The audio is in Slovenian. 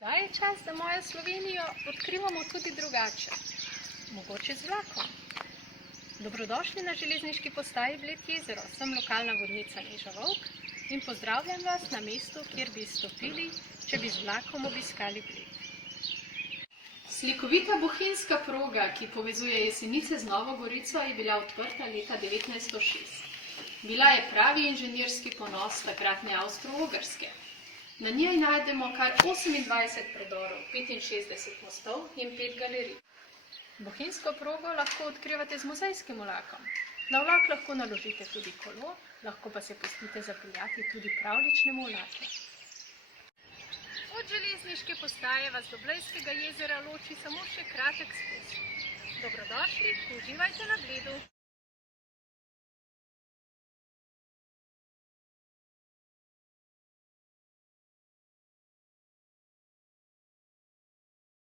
Zdaj je čas, da mojo Slovenijo odkrivamo tudi drugače, mogoče z vlakom. Dobrodošli na železniški postaji Bled jezero, sem lokalna vodnica Neža Volk in pozdravljam vas na mestu, kjer bi stopili, če bi z vlakom obiskali Bled. Slikovita bohinjska proga, ki povezuje Jesenice z Novo Gorico, je bila odprta leta 1906. Bila je pravi inženirski ponos takratne Avstro-Ogrske. Na njej najdemo kar 28 predorov, 65 mostov in 5 galerij. Bohinjsko progo lahko odkrivate z muzejskim vlakom. Na vlak lahko naložite tudi kolo, lahko pa se pustite zapeljati tudi pravljičnemu vlaku. Od železniške postaje vas do Blejskega jezera loči samo še kratek spust. Dobrodošli, uživajte na Bledu!